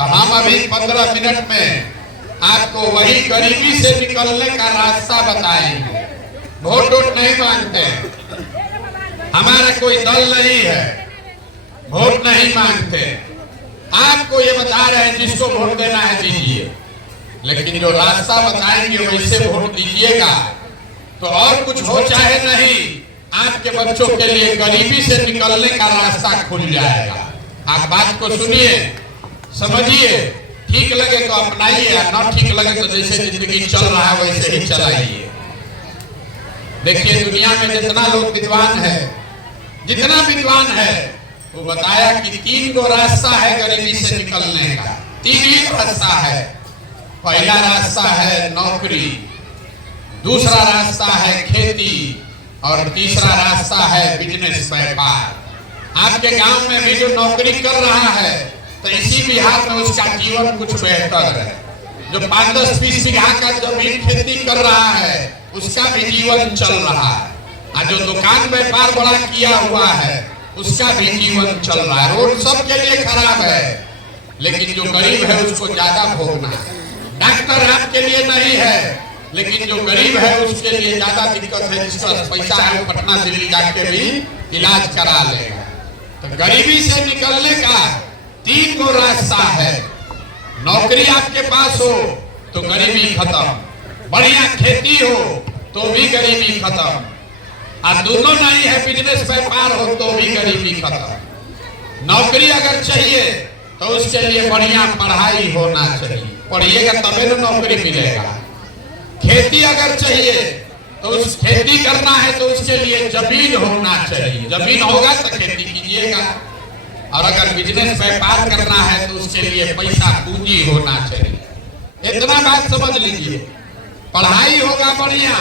तो हम अभी 15 मिनट में आपको वही गरीबी से निकलने का रास्ता बताएंगे। वोट वोट नहीं मांगते, हमारा कोई दल नहीं है, वोट नहीं मांगते। आपको ये बता रहे हैं जिसको वोट देना है दीजिए, लेकिन जो रास्ता बताएंगे वैसे वोट दीजिएगा तो और कुछ हो चाहे नहीं, आपके बच्चों के लिए गरीबी से निकलने का रास्ता खुल जाएगा। आप बात को सुनिए, समझिए, ठीक लगे तो अपनाइए, ना ठीक लगे तो जैसे जिंदगी चल रहा है वैसे ही चलाइए। देखिए दुनिया में जितना लोग विद्वान है, जितना विद्वान है, वो बताया कि 3 गो रास्ता है गरीबी से निकलने का। 3 ही रास्ता है। पहला रास्ता है नौकरी, दूसरा रास्ता है खेती और तीसरा रास्ता है बिजनेस, व्यापार। आपके गांव में भी जो नौकरी कर रहा है तो इसी बिहार में उसका जीवन कुछ बेहतर है। जो 5-10-20 बीघा का जमीन खेती कर रहा है उसका भी जीवन चल रहा है, और जो दुकान व्यापार बड़ा किया हुआ है उसका भी जीवन चल रहा है। रोड सबके लिए खराब है, लेकिन जो गरीब है उसको ज्यादा भोगना है। डॉक्टर आपके लिए नहीं है, लेकिन जो गरीब है उसके लिए ज्यादा दिक्कत है। जिसका पैसा है वो पटना दिल्ली जाके भी इलाज करा लेगा। तो गरीबी से निकलने का 3 गो रास्ता है। नौकरी आपके पास हो तो गरीबी खत्म, बढ़िया खेती हो तो भी गरीबी खत्म, और दोनों नहीं है बिजनेस व्यापार हो तो भी गरीबी खत्म। नौकरी अगर चाहिए तो उसके लिए बढ़िया पढ़ाई होना चाहिए, पढ़िएगा तभी तो नौकरी मिलेगा। खेती अगर चाहिए तो उस खेती करना है तो उसके लिए जमीन होना चाहिए, जमीन होगा तो खेती कीजिएगा। और अगर बिजनेस व्यापार करना है तो उसके लिए पैसा पूंजी होना चाहिए। इतना बात समझ लीजिए, पढ़ाई होगा बढ़िया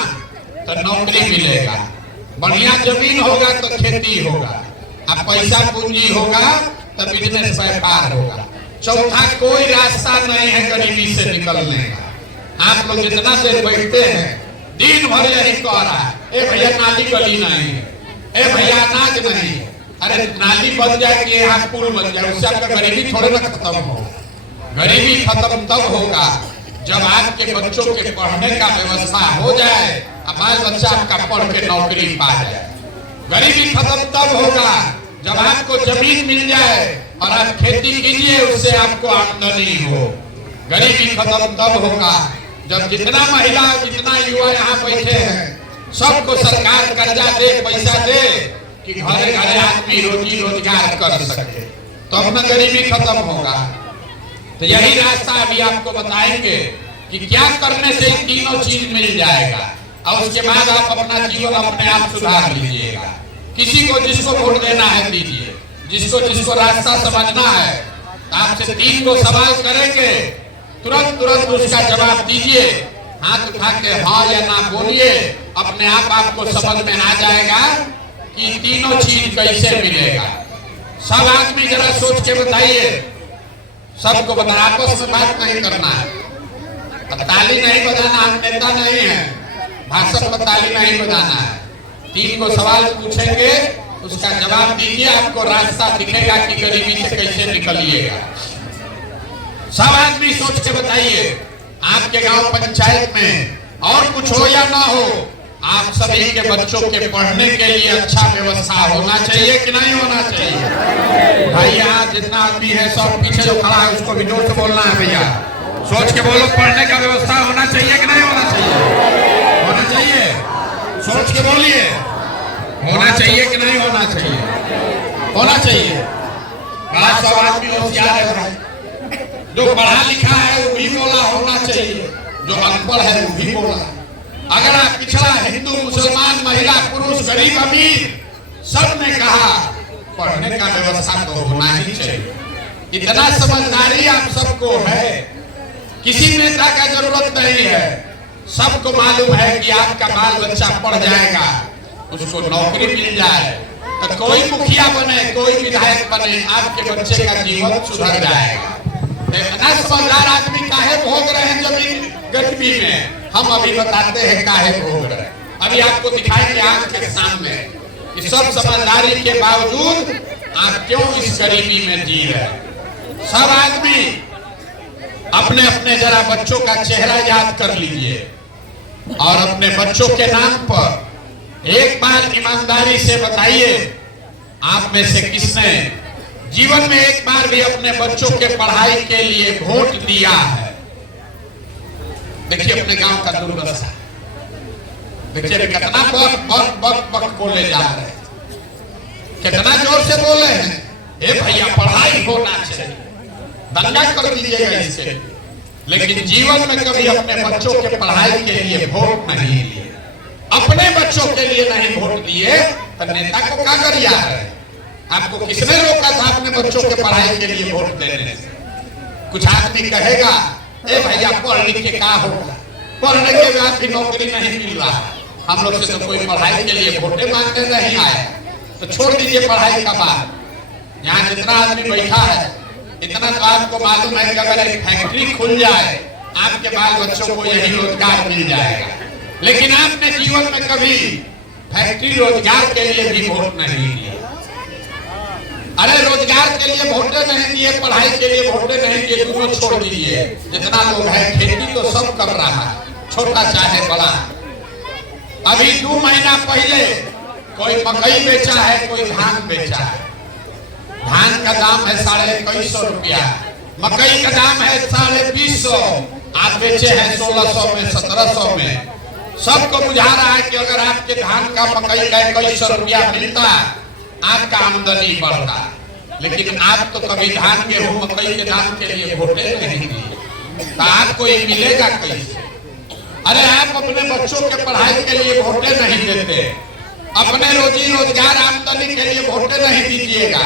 तो नौकरी मिलेगा, बढ़िया जमीन होगा तो खेती होगा, अब पैसा पूंजी होगा तो बिजनेस व्यापार होगा। चौथा कोई रास्ता नहीं है गरीबी से निकलने का। आप लोग जितना देर बैठते हैं दिन भर यही कह रहा है, ए भैया नाली गली नहीं, ए भैया अनाज नहीं। अरे नाली बन जाए कि यहाँ पुल बन जाए, उससे आपका गरीबी थोड़े ना खत्म हो। गरीबी खत्म तब होगा जब आपके बच्चों के पढ़ने का व्यवस्था हो जाए, बाल बच्चा आपका पढ़ के नौकरी पा जाए। गरीबी खत्म तब होगा जब आपको जमीन मिल जाए और आप खेती कीजिए, उससे आपको आमदनी हो। गरीबी खत्म तब होगा जब जितना महिला जितना युवा यहाँ बैठे हैं सबको सरकार कर्जा दे, पैसा दे कि घरे घरे आदमी रोजी रोजगार कर सके, तो अपना गरीबी खत्म होगा। तो यही रास्ता अभी आपको बताएंगे कि क्या करने से तीनों चीज मिल जाएगा, और उसके बाद आप अपना जीवन अपने आप सुधार लीजिएगा। किसी को जिसको वोट देना है दीजिए, जिसको जिसको रास्ता समझना है आपसे 3 गो सवाल करेंगे, तुरंत उसका जवाब दीजिए। हाथ उठा के हाँ या ना बोलिए, अपने आप आपको समझ में आ जाएगा कि तीनों चीज कैसे मिलेगा। सब आदमी जरा सोच के बताइए, सबको बता, आपस में बात नहीं करना है, ताली नहीं बजाना, हम नेता नहीं है, भाषण में ताली नहीं बजाना है। 3 गो सवाल पूछेंगे, उसका जवाब दीजिए, आपको रास्ता दिखेगा कि गरीबी से कैसे निकलिएगा। सब आदमी सोच के बताइए, आपके गांव पंचायत में और कुछ हो या ना हो, आप सभी के बच्चों के पढ़ने के लिए अच्छा व्यवस्था होना चाहिए कि नहीं होना चाहिए? भाई यहाँ जितना आदमी है सब पीछे जो खड़ा है उसको भी जोर से बोलना है भैया, सोच के बोलो, पढ़ने का व्यवस्था होना चाहिए कि नहीं होना चाहिए? होना चाहिए, सोच के बोलिए, होना चाहिए कि नहीं होना चाहिए? होना चाहिए। आज सब आदमी होशियार है भाई, जो पढ़ा लिखा है वो भी बोला होना चाहिए, जो अनपढ़ है वो भी बोला। अगर आप पिछड़ा हिंदू मुसलमान महिला पुरुष गरीब अमीर सब ने कहा पढ़ने का व्यवस्था तो होना ही चाहिए। इतना समझदारी आप सबको है, किसी नेता का जरूरत नहीं है, सबको मालूम है कि आपका बाल बच्चा पढ़ जाएगा, उसको नौकरी मिल जाए तो कोई मुखिया बने, कोई विधायक बने, आपके बच्चे का जीवन सुधर जाएगा। इतना समझदार आदमी काहे भोग रहे हैं जमीन गरीबी में, हम अभी बताते हैं काहे भोग रहे हैं। अभी आपको दिखाएंगे आंख के सामने कि सब समझदारी के बावजूद आप क्यों इस गरीबी में जी रहे हैं। सब आदमी अपने अपने जरा बच्चों का चेहरा याद कर लीजिए और अपने बच्चों के नाम पर एक बार ईमानदारी से बताइए, आप में से किसने जीवन में एक बार भी अपने बच्चों के पढ़ाई के लिए वोट दिया है? देखिए अपने गांव का दुर्दशा, देखिए कितना बक बोले जा रहे हैं, कितना जोर से बोले हैं, ए भैया पढ़ाई होना चाहिए, दंगा कर दीजिएगा इसके। लेकिन जीवन में कभी अपने बच्चों के पढ़ाई के लिए वोट नहीं लिए, अपने बच्चों के लिए नहीं वोट दिए, तो नेता को क्या कर रहा है? आपको किसने रोका था अपने बच्चों के पढ़ाई के लिए वोट देने से? कुछ आदमी कहेगा, ए भैया पढ़ लिख के क्या होगा, पढ़ने के बाद भी नौकरी नहीं मिल रहा, हम लोग से तो कोई पढ़ाई के लिए वोटे मांगने नहीं आया, तो छोड़ दीजिए पढ़ाई का बात। यहाँ जितना आदमी बैठा है इतना तो आपको मालूम है कि अगर एक फैक्ट्री खुल जाए आपके बाल बच्चों को यही रोजगार मिल जाएगा। लेकिन आपने जीवन में कभी फैक्ट्री रोजगार के लिए भी वोट नहीं दिया। अरे रोजगार के लिए वोटे नहीं दिए, पढ़ाई के लिए वोटे नहीं दिए, दोनों छोड़ दीजिए। जितना लोग है खेती तो सब कर रहा है, छोटा चाहे बड़ा। अभी 2 महीना पहले कोई मकई बेचा है, कोई धान बेचा है। धान का दाम है 2150 रुपया, मकई का दाम है 2250, आप बेचे हैं 1600 में, 1700 में। सबको बुझा रहा है कि अगर आपके धान का मकई का 2100 रुपया मिलता आपका आमदनी बढ़ता। लेकिन आप तो कभी धान गेहूं मकई के दाम के लिए वोटे नहीं दिए, तो आपको ये मिलेगा कैसे? अरे आप अपने बच्चों के पढ़ाई के लिए वोटे नहीं देते, अपने रोजी रोजगार आमदनी के लिए वोटे नहीं दीजिएगा,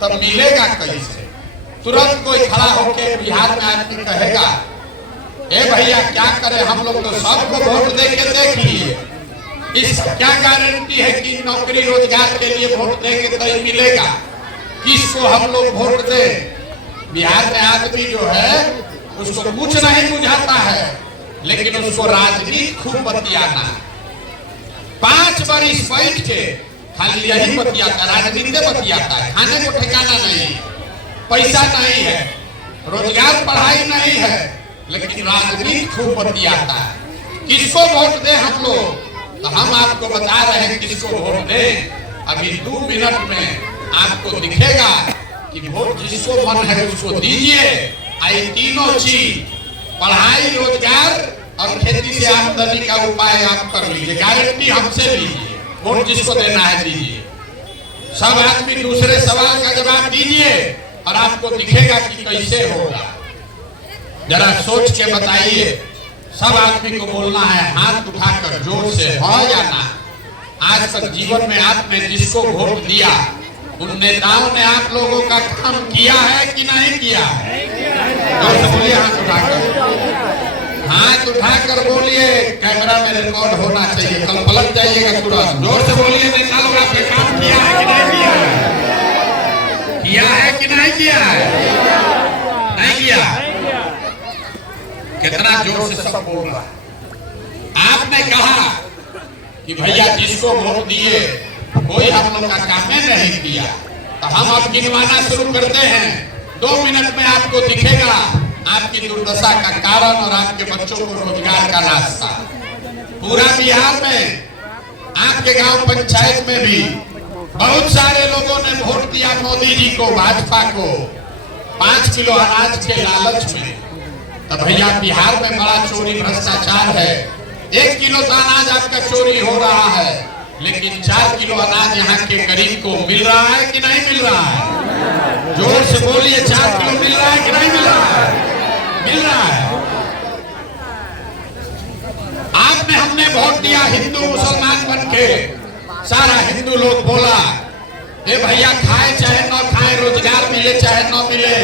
तब मिलेगा कैसे? तुरंत कोई खड़ा होकर बिहार में आदमी कहेगा, ए भैया क्या करें, हम लोग तो सबको वोट दे के देख लिए, इस क्या गारंटी है कि नौकरी रोजगार के लिए वोट देंगे तो ही मिलेगा? किसको हम लोग वोट दे? बिहार में आदमी जो है उसको कुछ नहीं बुझाता है, लेकिन उसको राजनीति खूब बतियाना। 5 बरिस बैठ के खाली यही बतियाता, राजनीति बतियाता है, खाने को ठिकाना नहीं, पैसा नहीं है, रोजगार पढ़ाई नहीं है, लेकिन राजनीति खूब बतियाता है। किसको वोट दे हम लोग? तो हम आपको बता रहे हैं किसको वोट दे। अभी 2 मिनट में आपको दिखेगा कि वोट जिसको मन है उसको दीजिए। आई तीनों चीज, पढ़ाई, रोजगार और खेती से आमदनी का उपाय आप कर लीजिए, गारंटी हमसे लीजिए, वोट जिसको देना है दीजिए। सब आदमी दूसरे सवाल का जवाब दीजिए और आपको दिखेगा कि कैसे होगा। जरा सोच के बताइए, सब आदमी को बोलना है हाथ उठाकर जोर से, हो या ना। आज तक जीवन में आपने जिसको वोट दिया उन नेताओं ने आप लोगों का काम किया है कि नहीं किया है? जोर से बोलिए, हाथ उठाकर बोलिए, कैमरा में रिकॉर्ड होना चाहिए, कल पलट जाइएगा तुरंत। जोर से बोलिए, नेता लोग आपने काम किया है कि नहीं किया है? किया है कि नहीं किया है? नहीं किया। कितना जोर से सब बोल रहा है। आपने कहा कि भैया जिसको वोट दिए कोई हम लोग का काम नहीं किया, तो हम अब गिनवाना शुरू करते हैं। 2 मिनट में आपको दिखेगा आपकी दुर्दशा का कारण और आपके बच्चों को रोजगार का रास्ता। पूरा बिहार में, आपके गांव पंचायत में भी बहुत सारे लोगों ने वोट दिया मोदी जी को, भाजपा को, 5 किलो अनाज के लालच में। तो भैया बिहार में बड़ा चोरी भ्रष्टाचार है। 1 किलो का अनाज आपका चोरी हो रहा है, लेकिन 4 किलो अनाज यहाँ के गरीब को मिल रहा है कि नहीं मिल रहा है? जोर से बोलिए, 4 किलो मिल रहा है कि नहीं मिल रहा है? मिल रहा है। आपने, हमने वोट दिया हिंदू मुसलमान बन के, सारा हिंदू लोग बोला ए भैया खाए चाहे न खाए, रोजगार मिले चाहे न मिले,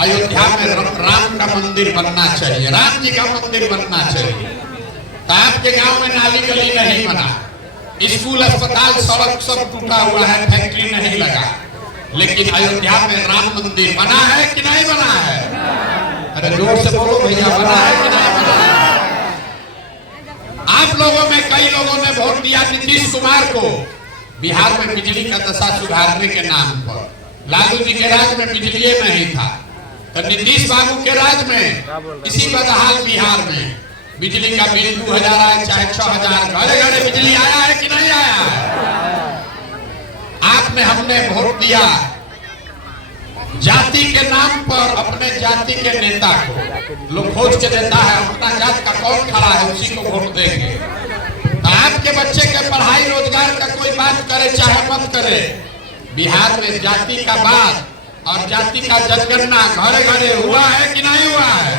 अयोध्या में राम का मंदिर बनना चाहिए, राम जी का मंदिर बनना चाहिए। तो आपके गांव में नाली गली नहीं बना, स्कूल अस्पताल सड़क सब टूटा हुआ है, फैक्ट्री नहीं लगा, लेकिन अयोध्या में राम मंदिर बना है कि नहीं बना है? अरे जोर से बोलो भैया, बना है कि नहीं बना है? आप लोगों में कई लोगों ने वोट दिया नीतीश कुमार को बिहार में बिजली का दशा सुधारने के नाम पर। लालू जी के राज में बिजली नहीं था, तो नीतीश बाबू के राज में इसी बदहाल बिहार में बिजली का बिल 2000 आया, चाहे 6000, घरे घरे बिजली आया है कि नहीं आया है? आपने हमने वोट दिया जाति के नाम पर, अपने जाति के नेता को लोग खोज के देता है, अपना जात का कौन खड़ा है उसी को वोट देंगे। तो आपके बच्चे के पढ़ाई रोजगार का कोई बात करे चाहे मत करे, बिहार में जाति का बात और जाति का जनगणना घरे घरे हुआ है कि नहीं हुआ है?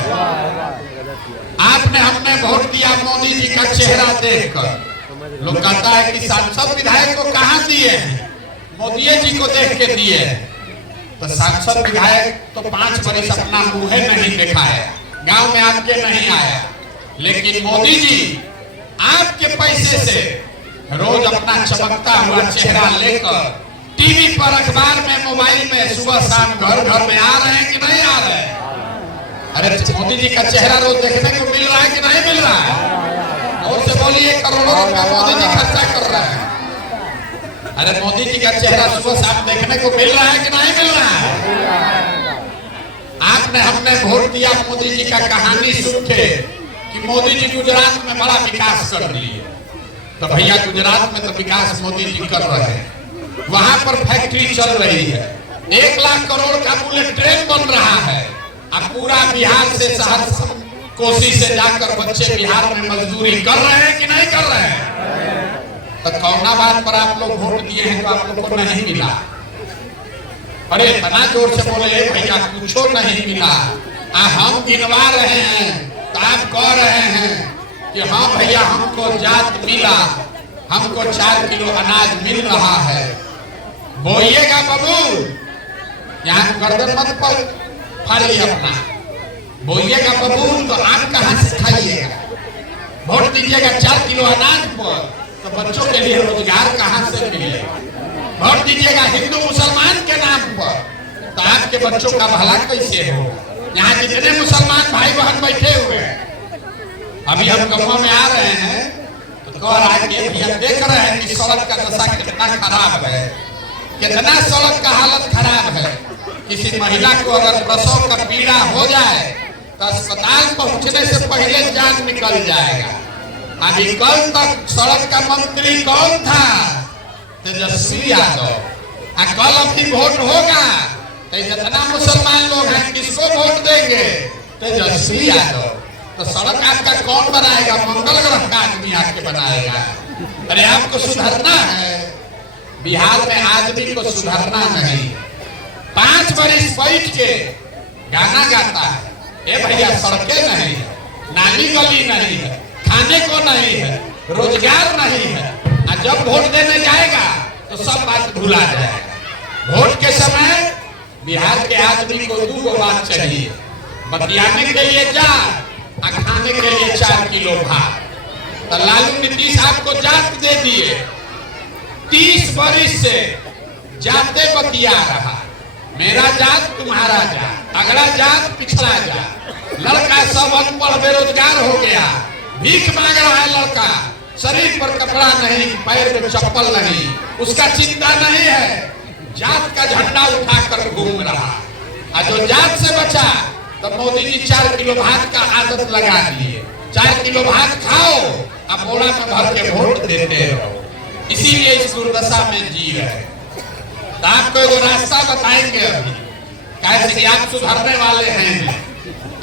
आपने हमने वोट दिया मोदी जी का चेहरा देखकर। लोग कहता है कि सांसद विधायक को कहाँ दिए हैं? मोदी जी को देख के दिए। तो सांसद विधायक तो 5 वर्ष अपना मुंह नहीं देखा है, गांव में आपके नहीं आया, लेकिन मोदी जी आपके पैसे से रोज अपना चमकता हुआ चेहरा लेकर टीवी पर, अखबार में, मोबाइल में सुबह शाम घर घर में आ रहे हैं कि नहीं आ रहे हैं? अरे मोदी जी का चेहरा रोज देखने को मिल रहा है कि नहीं मिल रहा है? और से बोलिए करोड़ों रुपया मोदी जी खर्चा कर रहे हैं। अरे मोदी जी का चेहरा सुबह शाम देखने को मिल रहा है कि नहीं मिल रहा है? आपने हमने वोट दिया मोदी जी का कहानी सुन के कि मोदी जी गुजरात में बड़ा विकास कर दिए। तो भैया गुजरात में तो विकास मोदी जी कर रहे हैं, वहां पर फैक्ट्री चल रही है, 1 लाख करोड़ का बुलेट ट्रेन बन रहा है। अब पूरा बिहार से शहर कोसी से जाकर बच्चे बिहार में मजदूरी कर रहे हैं कि नहीं कर रहे हैं? तो कौना बात पर आप लोग वोट दिए हैं तो आप लोग को नहीं मिला? अरे इतना जोर से बोले भैया कुछ नहीं मिला। हम गिनवा रहे हैं तो आप कह रहे हैं कि हाँ भैया हमको जात मिला, हमको 4 किलो अनाज मिल रहा है। बोइएगा बाबू, यहाँ गर्दन मत पर फाड़िए अपना, बोइएगा बाबू तो आप कहाँ से खाइएगा? वोट दीजिएगा 4 किलो अनाज पर तो बच्चों के लिए रोजगार कहाँ से मिलेगा? वोट दीजिएगा हिंदू मुसलमान के नाम पर तो आपके बच्चों का भला कैसे हो? यहाँ जितने मुसलमान भाई बहन बैठे हुए हैं, अभी हम गाँव में आ रहे हैं तो कह रहा है कि भैया देख रहे हैं कि सड़क का दशा कितना खराब है, कितना सड़क का हालत खराब है। किसी महिला को अगर प्रसव का पीड़ा हो जाए तो अस्पताल पहुंचने से पहले जान निकल जाएगा। अभी कल तक सड़क का मंत्री कौन था? तेजस्वी यादव। कल अपनी वोट होगा तो जितना मुसलमान लोग हैं किसको वोट देंगे? तेजस्वी यादव। तो सड़क आपका कौन बनाएगा? मंगल ग्रह का आदमी आपके बनाएगा। अरे आपको सुधरना है, बिहार में आदमी को सुधरना नहीं। 5 वर्ष बैठ के गाना गाता है, ए भैया सड़कें नहीं है, नाली गली नहीं है, खाने को नहीं है, रोजगार नहीं है। जब वोट देने जाएगा तो सब बात भुला जाएगा। वोट के समय बिहार के आदमी को 2 बात चाहिए, बतियाने के लिए जात और खाने के लिए 4 किलो भात। तो लालू नीतीश आपको जात दे दिए, 30 वर्ष से जाते बतिया रहा, मेरा जात तुम्हारा जात, अगला जात पिछड़ा जात। लड़का सब अनपढ़ बेरोजगार हो गया, भीख मांग रहा है लड़का, शरीर पर कपड़ा नहीं, पैर में चप्पल नहीं, उसका चिंता नहीं है, जात का झंडा उठाकर घूम रहा। और जो जात से बचा तो मोदी जी 4 किलो भात का आदत लगा दिए, 4 किलो भात खाओ अब बोला में भर के वोट देते रहो। इसीलिए इस दुर्दशा में जी रहे। तो आपको एक रास्ता बताएंगे अभी, कैसे कि आप सुधरने वाले हैं।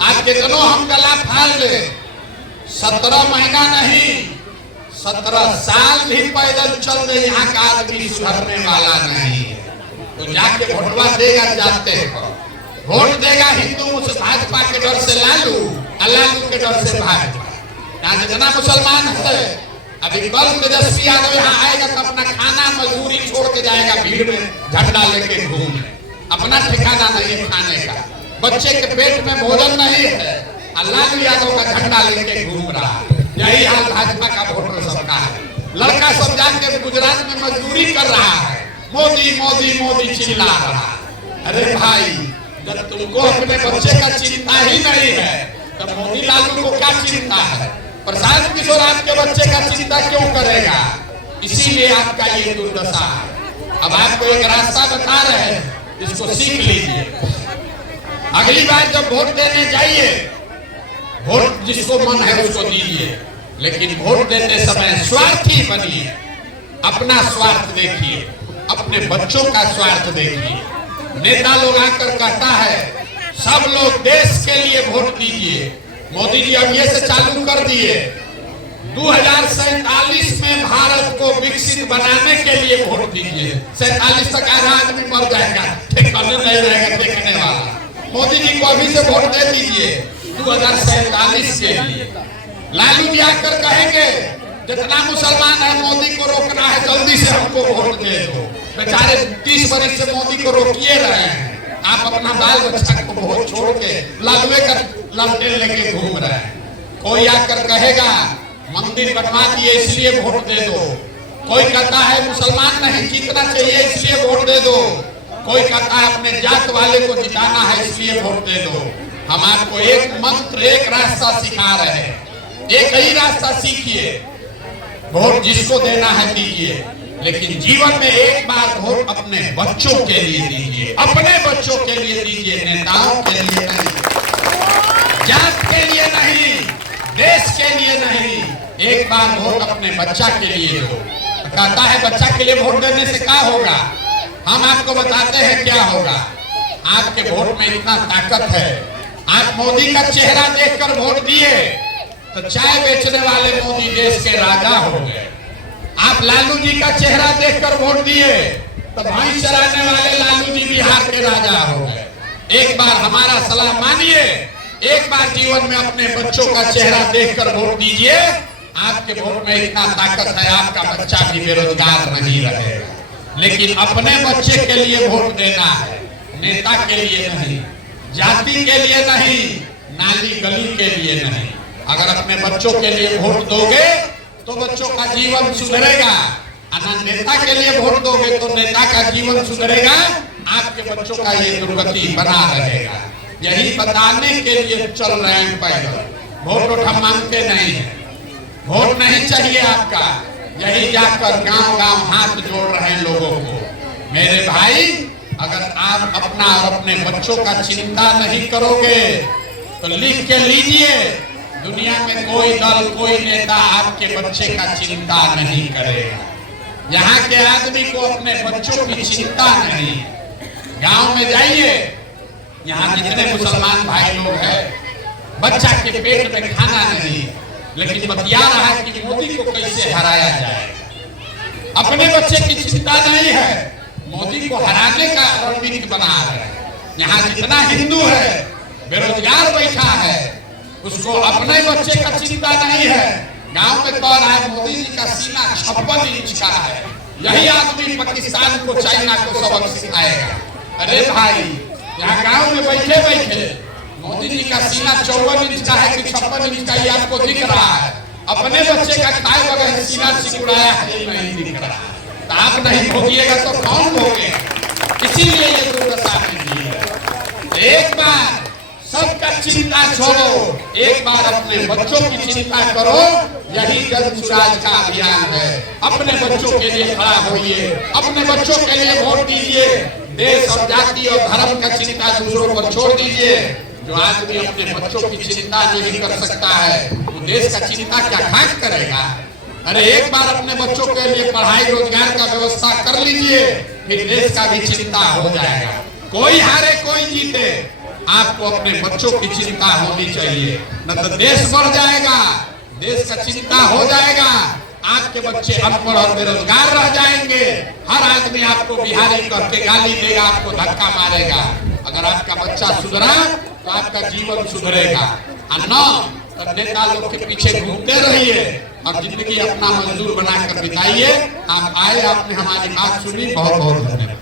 आप कितनों हम गला फाड़ ले, 17 महीना नहीं 17 साल भी पैदल चल रहे, यहाँ का आदमी सुधरने वाला नहीं है। तो जाके वोटवा देगा, जाते वोट देगा हिंदू भाजपा के डर से लालू, लालू के डर से भाजपा। यहाँ जितना मुसलमान है, अभी कल तेजस्वी यादव यहाँ आएगा तो अपना खाना मजदूरी छोड़ के जाएगा, भीड़ में झंडा लेके घूमने, अपना ठिकाना नहीं खाने का, बच्चे के पेट में भोजन नहीं है, लालू यादव का झंडा लेके घूम रहा है। यही हाल भाजपा का वोटर सबका है। लड़का सब जाके गुजरात में मजदूरी कर रहा है, मोदी मोदी मोदी चिल्ला रहा। अरे भाई, जब तुमको अपने बच्चे का चिंता ही नहीं है तो मोदी लालू को क्या चिंता है? प्रशांत किशोर आपके बच्चे का चिंता क्यों करेगा? इसीलिए आपका ये दुर्दशा है। अब आपको एक रास्ता बता रहे हैं, इसको सीख लीजिए। अगली बार जब वोट देने जाइए, वोट जिसको मन है उसको दीजिए, लेकिन वोट देते समय स्वार्थी बनिए। अपना स्वार्थ देखिए, अपने बच्चों का स्वार्थ देखिए। नेता लोग आकर कहता है सब लोग देश के लिए वोट दीजिए। मोदी जी अब ये से चालू कर दिए 2047 में भारत को विकसित बनाने के लिए वोट दीजिए। 47 तक आधा आदमी मर जाएगा, ठिकाने नहीं रहेगा देखने वाला। मोदी जी को अभी से वोट दे दीजिए 2047 के लिए। लालू जी आकर कहेंगे जितना मुसलमान है मोदी को रोकना है, जल्दी से हमको वोट दे दो। बेचारे 30 वर्ष से मोदी को रोकिए रहे हैं, आप अपना बाल बच्चा को वोट छोड़ के लालू का लालटेन लेके घूम रहे हैं। कोई आकर कहेगा मंदिर बनवा दिए इसलिए वोट दे दो। कोई कहता है मुसलमान नहीं जीतना चाहिए इसलिए वोट दे दो। कोई कहता है अपने जात वाले को जिताना है इसलिए वोट दे दो। हम आपको एक मंत्र, एक रास्ता सिखा रहे हैं, एक ही रास्ता सीखिए। वोट जिसको देना है दीजिए, लेकिन जीवन में एक बार वोट अपने बच्चों के लिए दीजिए। अपने बच्चों के लिए दीजिए, नेताओं के लिए नहीं, जात के लिए नहीं, देश के लिए नहीं। एक बार वोट अपने बच्चा के लिए दो। कहता है बच्चा के लिए वोट देने से क्या होगा? हम आपको बताते हैं क्या होगा। आपके वोट में इतना ताकत है। आप मोदी का चेहरा देखकर वोट दिए तो चाय बेचने वाले मोदी देश के राजा हो गए। आप लालू जी का चेहरा देखकर वोट दिए तो भैंस चराने वाले लालू जी बिहार के राजा हो गए। एक बार हमारा सलाह मानिए, एक बार जीवन में अपने बच्चों का चेहरा देखकर वोट दीजिए। आपके वोट में इतना ताकत है, आपका बच्चा भी बेरोजगार नहीं रहेगा। लेकिन अपने बच्चे के लिए वोट देना है, नेता के लिए नहीं, जाति के लिए नहीं, नाली गली के लिए नहीं। अगर अपने बच्चों के लिए वोट दोगे तो बच्चों का जीवन सुधरेगा। अगर नेता के लिए वोट दोगे तो नेता का जीवन सुधरेगा, आपके बच्चों का ये दुर्गति बना रहेगा। यही बताने के लिए चल रहे हैं पैदल। वोट हम मांगते नहीं है, वोट नहीं चाहिए आपका। यही जाकर गांव गांव हाथ जोड़ रहे हैं लोगों को। मेरे भाई, अगर आप अपना और अपने बच्चों का चिंता नहीं करोगे तो लिख के लीजिए, दुनिया में कोई दल, कोई नेता आपके बच्चे का चिंता नहीं करेगा। यहाँ के आदमी को अपने बच्चों की चिंता नहीं। गांव में जाइए, यहाँ जितने मुसलमान भाई लोग हैं, बच्चा के पेट में खाना नहीं, लेकिन बतिया रहा है कि मोदी को कैसे हराया जाए। अपने बच्चे की चिंता नहीं है, मोदी को हराने का रणनीति बना रहे हैं। यहाँ जितना हिंदू है बेरोजगार बैठा है, उसको अपने बच्चे का चिंता नहीं है। गांव में कह रहा है मोदी जी का सीना 56 इंच का है, यही आदमी पाकिस्तान को, चाइना को सबक सिखाएगा। अरे भाई, यहाँ गांव में बैठे बैठे मोदी जी का सीना 54 इंच का है कि 56 इंच का, ये आपको दिख रहा है। अपने बच्चे का खाए बगैर सीना सिकुड़ाया है, नहीं दिख रहा। तो आप नहीं भोगिएगा तो कौन भोगेगा? इसीलिए ये दुर्दशा की है। एक बार सबका चिंता छोड़ो, एक बार अपने बच्चों की चिंता करो। यही जन सुराज का अभियान है। अपने बच्चों के लिए खड़ा होइए, अपने बच्चों के लिए वोट दीजिए। देश और जाति और धर्म का चिंता दूसरों पर छोड़ दीजिए। जो आदमी अपने बच्चों की चिंता नहीं कर सकता है, वो देश का चिंता क्या खाक करेगा? अरे एक बार अपने बच्चों के लिए पढ़ाई रोजगार का व्यवस्था कर लीजिए, फिर देश का भी चिंता हो जाएगा। कोई हारे कोई जीते, आपको अपने बच्चों की चिंता होनी चाहिए, न तो देश बढ़ जाएगा, देश का चिंता हो जाएगा। आपके बच्चे अनपढ़ और बेरोजगार रह जाएंगे। हर आदमी आपको बिहारी कह के गाली देगा, आपको धक्का मारेगा। अगर आपका बच्चा सुधरा तो आपका जीवन सुधरेगा, और न तो नेता लोग के पीछे घूमते रहिए और जिंदगी अपना मजदूर बनाकर बिताइए। आप आए, आपने हमारी बात सुनी, बहुत बहुत धन्यवाद।